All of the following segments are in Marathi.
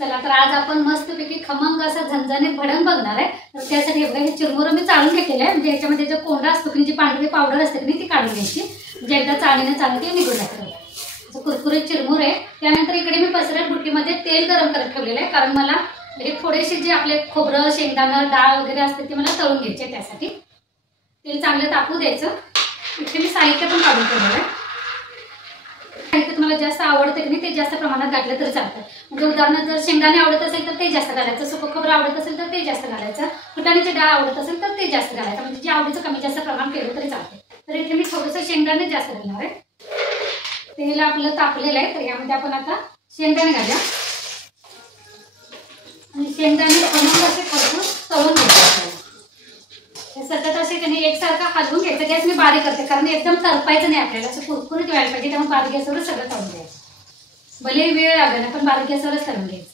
चला तर आज आपण मस्तपैकी खमंग असा झणझणीत भडंग बघणार आहे। तर त्यासाठी हे चिरमुरं मी चाळून घेतलेलं आहे, म्हणजे याच्यामध्ये जो कोंडा असतो की जी पांढरी पावडर असते की ती काढून घ्यायची, म्हणजे एकदा चाळीने ते निघून जातं। असं कुरकुरीत चिरमुर आहे। त्यानंतर इकडे मी पसरट बुट्टीमध्ये तेल गरम करत ठेवलेलं आहे, कारण मला हे थोडेसे जे आपले खोबरं शेंगदाणा डाळ वगैरे असते ते मला तळून घ्यायचे, त्यासाठी तेल चांगलं तापू द्यायचं। इथे मी साहित्य पण काढून ठेवलेलं आहे। साहित्य तुम्हाला जास्त आवडतं की नाही ते जास्त प्रमाणात घातलं तर चालतं, म्हणजे उदाहरणार्थ जर शेंगदाणे आवडत असेल तर ते जास्त घालायचं, सुकं खोबरं आवडत असेल तर ते जास्त घालायचं, फुटाण्याची डाळ आवडत असेल तर ते जास्त घालायचं, म्हणजे जे आवडीचं कमी जास्त प्रमाण केलं तरी चालतं। तर इथे मी थोडंसं शेंगदाणे जास्त घालणार आहे। तेल आपलं तापलेलं आहे, तर यामध्ये आपण आता शेंगदाणे घालूया आणि शेंगदाणे खमंग असे खरपूस तळून घ्यायचे। हे सतत असे की नाही एकसारखं हलवून घ्यायचं। गॅस मी बारीक करते, कारण एकदम करपायचं नाही आपल्याला, असं कुरकुरीत व्हायला पाहिजे, त्यामुळे बारीक गॅसवर सगळं तळून घ्यायचं। भले वेळ लागला ना पण बारीक गॅसवरच तळून घ्यायचं।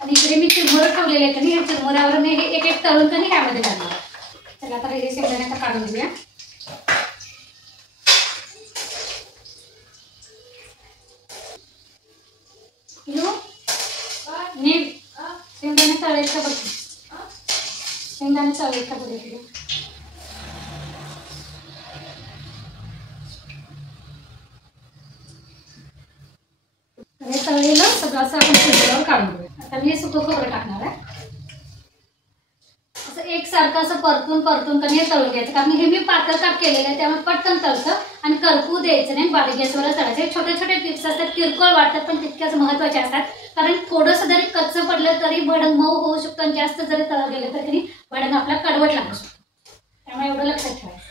आणि इकडे मी चिरमुरं ठेवलेले आहेत आणि या चिरमुऱ्यावर मी हे एक एक तळून कधी ह्यामध्ये घालणार। चला आता हे शेंगदाणे आता काढून घेऊया। शेंगदाणे तळायचं बघ, शेंगदाणे तळायचं बघ। हे तळलेलं सगळं असं आपण शिजल्यावर काढून घेऊया। आता मी सुकं खोबरं टाकणार आहे, असं एकसारखं असं परतून परतून कधी तळून घ्यायचं, कारण हे मी पातळ काप केलेलं आहे त्यामुळे पटकन तळतं आणि करपू द्यायचं नाही, बारीक गॅसवर तळायचं। छोटे छोटे टिप्स असतात, किरकोळ वाटतात पण तितक्याच महत्त्वाचे असतात, कारण थोडंसं जरी कच्चं पडलं तरी भडंग मऊ होऊ शकतं आणि जास्त जरी तळलं गेलं तर तरी भडंग आपला कडवट लागू शकतो, त्यामुळे एवढं लक्षात ठेवायचं।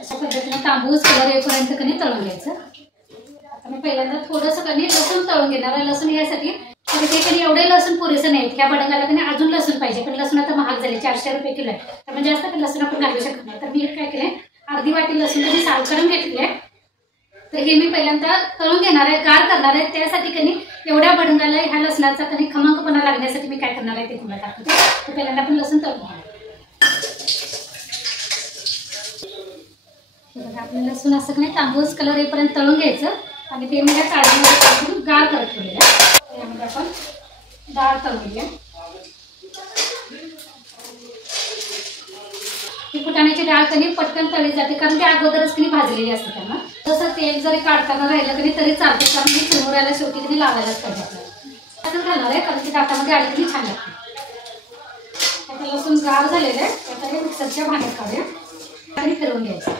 अशा पद्धतीने तांबूस कलर येईपर्यंत कधी तळून घ्यायचं। आता मी पहिल्यांदा थोडंसं कधी लसूण तळून घेणार आहे। लसूण यासाठी तर ते कधी एवढे लसूण पुरेसं नाही, ह्या भडंगाला कधी अजून लसूण पाहिजे, पण लसूण आता महाग झाले, 400 रुपये किलो आहे, त्यामुळे जास्त लसूण आपण घालू शकत नाही। तर मी काय केलंय, अर्धी वाटी लसूण कधी साल करून घेतली आहे, तर हे मी पहिल्यांदा तळून घेणार आहे, गार करणार आहे। त्यासाठी कधी एवढ्या भडंगाला ह्या लसणाचा कधी खमंगपणा लागण्यासाठी मी काय करणार आहे ते तुम्हाला दाखवते। तर पहिल्यांदा आपण लसूण तळून घेणार। आपलं लसूण असं की नाही तांबूस कलर येईपर्यंत तळून घ्यायचं आणि ते मी या चाळणीमध्ये गार करत ठेवलेलं आहे। त्यामध्ये आपण डाळ तळून घेऊया। ही फुटाण्याची डाळ कधी पटकन तळली जाते, कारण ती अगोदरच कधी भाजलेली असते, त्यांना जसं तेल जरी काढताना राहिलं तरी तरी चालते, कारण मी चिरमुऱ्याला शेवटी कधी लावायलाच पाहिजे आपल्याला। असं घालणार आहे, कारण ती दातामध्ये आली तरी छान लागते। आता लसूण गार झालेलं आहे, आता हे मिक्सरच्या भांड्यात काढूया आणि फिरवून घ्यायचं।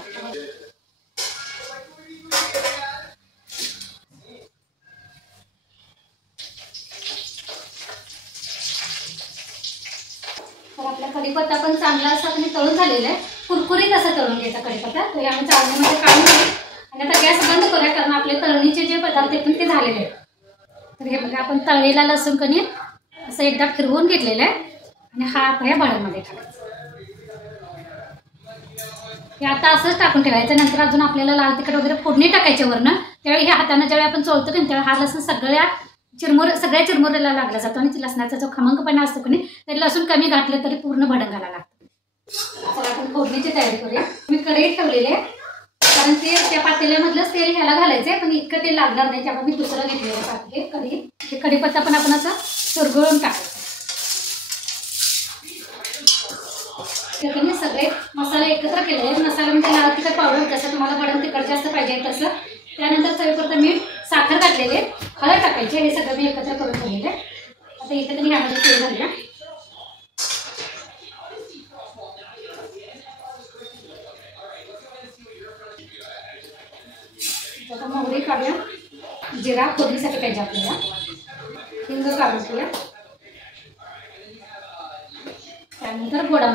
तर आपला कढीपत्ता पण चांगला असा तळून झालेला आहे, कुरकुरीत असं तळून घ्यायचा कढीपत्ता। तर आम्ही चाळणीमध्ये काढून घेऊ आणि आता गॅस बंद करूया, कारण आपले तळणीचे जे पदार्थ आहेत ते झालेले आहेत। तर हे बघा आपण तळलेला लसूण कणी असं एकदा फिरवून घेतलेलं आहे आणि हा आपण या भडंगामध्ये टाकायचा। हे आता असंच टाकून ठेवायचं, नंतर अजून आपल्याला लाल तिखट वगैरे फोडणी टाकायच्या वरनं, त्यावेळी हे हाताने ज्यावेळी आपण चोळतो की त्यावेळी हा लसूण सगळ्या चिरमुऱ्याला लागला जातो आणि लसणाचा जो खमंगपणा असतो की नाही, ते लसूण कमी घातलं तरी पूर्ण भडंगाला लागतं। तर आपण फोडणीची तयारी करूया। मी कढई ठेवलेली आहे, कारण ते त्या पातेल्यामधलंच तेल ह्याला घालायचंय, पण इतकं तेल लागणार नाही, त्यामुळे मी दुसरं घेतलेलं आहे कढई। हे कढीपत्ता पण आपण असं चुरगळून टाकायचं। सगळे मसाले एकत्र केले, मसाल्यामध्ये लाल तिखट पावडर जसं तुम्हाला भडंग तिखट जास्त पाहिजे तसं, त्यानंतर चवीपुरतं मीठ, साखर घातलेले, हळद टाकायचे, हे सगळं मी एकत्र करून ठेवलेले। आता इथे तरी ह्यामध्ये तेल घालूया। आता मोहरी काढूया, जिरा फोडणीसाठी पाहिजे आपल्याला, हिंग काढून ठेवूया, त्यानंतर गोडा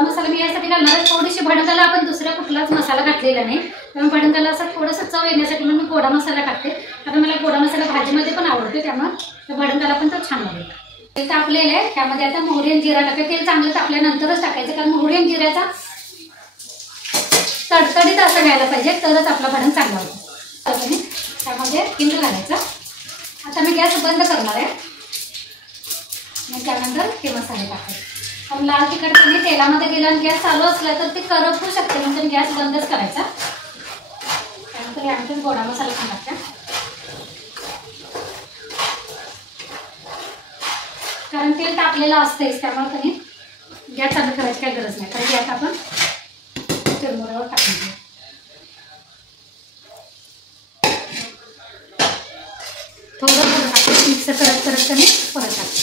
मसाला मी यासाठी घालणार आहे। थोडीशी भडंगाला आपण दुसरा कुठलाच मसाला घातलेला नाही, त्यामुळे भडंगाला असं थोडंसं चव येण्यासाठी म्हणून मी गोडा मसाला टाकते, कारण मला गोडा मसाला भाजीमध्ये पण आवडते, त्यामुळे भडंगाला पण तो छान लागेल। तेल तापलेलं आहे, त्यामध्ये आता मोहरी आणि जिरा टाकायचं। तेल चांगलं तापल्यानंतरच टाकायचं, कारण मोहरी आणि जिऱ्याचा तडतडीत असं घ्यायला पाहिजे, तरच आपला भडंग चांगला होतो। त्यामध्ये हिंग घालायचं। आता मी गॅस बंद करणार आहे आणि त्यानंतर हे मसाले टाकायचे। आणि लाल तिखट तुम्ही तेलामध्ये गेला आणि गॅस चालू असला तर ते करपू शकते, म्हणजे गॅस बंदच करायचा. त्यानंतर यामध्ये गोडा मसाला पण टाकते, कारण तेल तापलेलं असतेच, त्यामुळे तुम्ही गॅस चालू करायची काही गरज नाही. कारण गॅस आपण चिरमुऱ्यावर टाकून घेऊ. थोडं थोडं टाकून मिक्स करत करत तुम्ही परत टाकतो.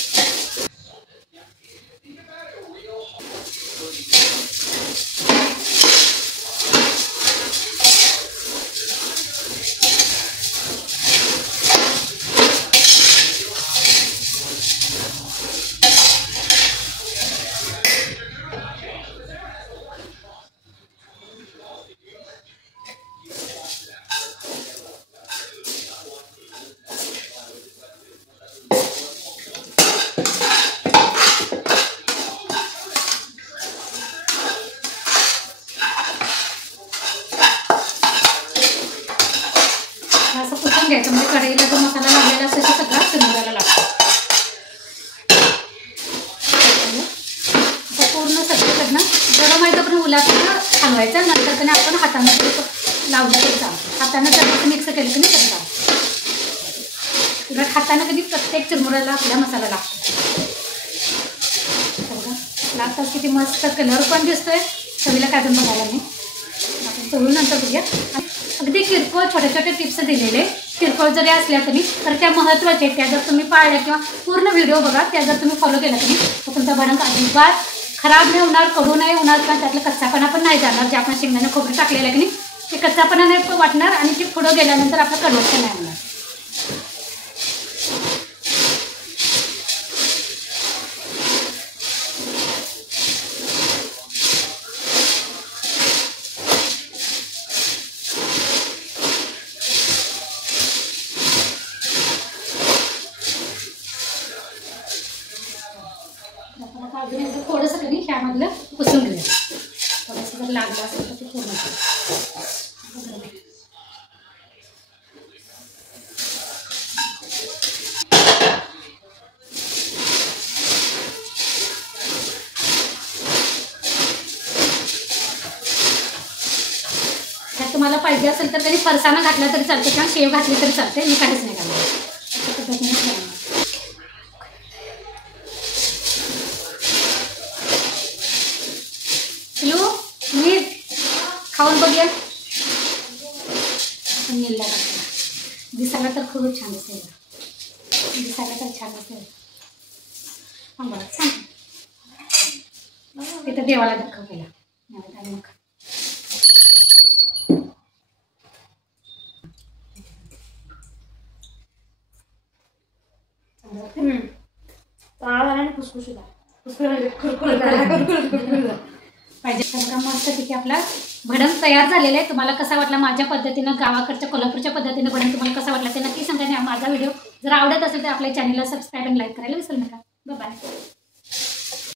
असं पुसून घ्यायचं, म्हणजे कढईला जो मसाला लागलेला असेल तो सगळा चिरमुऱ्याला लागतो. पूर्ण सगळीकडनं गरम आहे पण उलाटनं हलवायचं. नंतर त्याने आपण हाताने लावलं तरी चालतं. हाताने जर मिक्स केलं की नाही तरी चालतं. उलट हाताने कधी प्रत्येक चिरमुऱ्याला आपला मसाला लागतो. लागताच किती मस्त कलर पण दिसतोय. चवीला काय पण बघायला नाही. आपण तळून नंतर बघूया. अगदी किरकोळ छोटे छोटे टिप्स दिलेले, किरकोळ जरी असल्या तरी तर त्या महत्त्वाच्या आहेत. त्या जर तुम्ही पाळल्या किंवा पूर्ण व्हिडिओ बघा, त्या जर तुम्ही फॉलो केला तरी तर तुमचा भडंग अजिबात खराब नाही होणार, कडू नाही होणार, किंवा त्यातलं कच्चापणा पण नाही जाणार. जे आपण शेंगदाणे खोबरं टाकलेलं आहे की नाही ते कच्चापणा नाही वाटणार आणि ते पुढं गेल्यानंतर आपलं कडवट नाही होणार. अजून एकदा थोडंसं कधी ह्यामधलं पुसून घेऊया. थोडंसं जर लागलं असेल तर ते पूर्ण ह्यात तुम्हाला पाहिजे असेल तर कधी फरसाणा घातला तरी चालते किंवा शेव घातली तरी चालते. मी काहीच नाही घालणार. अशा पद्धतीने ठेवणार. पिलू मी खाऊन बघूया. नीलला दिसायला तर खूप छान दिसेल. दिसायला तर छान दिसेल. बरं सांग तिथं देवाला दाखव केला. पाहिजे सगळं मस्त पैकी आपला भडंग तयार झालेला आहे. तुम्हाला कसा वाटला माझ्या पद्धतीनं, गावाकडच्या कोल्हापूरच्या पद्धतीनं भडंग तुम्हाला कसा वाटला ते नक्की सांगा. माझा व्हिडिओ जर आवडत असेल तर आपल्या चॅनलला सबस्क्राईब आणि लाईक करायला विसरू नका.